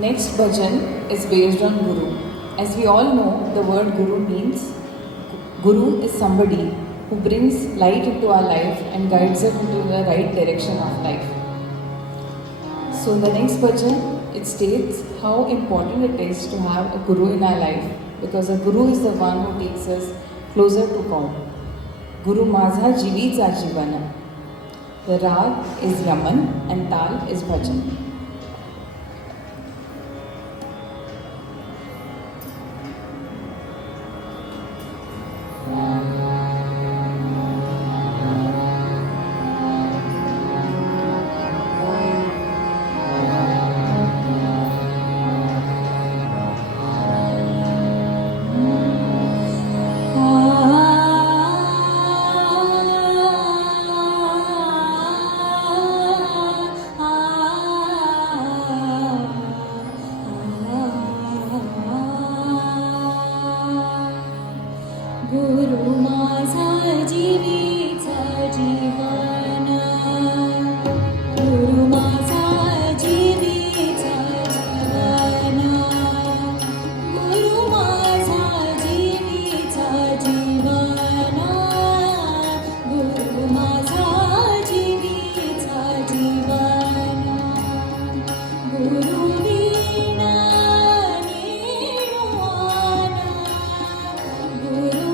Next bhajan is based on Guru. As we all know, the word Guru means Guru is somebody who brings light into our life and guides us into the right direction of life. So in the next bhajan, it states how important it is to have a Guru in our life, because a Guru is the one who takes us closer to God. Guru Mazha Jivicha Jivana. The rag is Raman and tal is bhajan. गुरु माझा जीवीचा जीवना, गुरु माझा जीवीचा जीवना, गुरु माझा जीवीचा जीवना, गुरु माझा जीवीचा जीवना, गुरु विना नेणुवाना, गुरु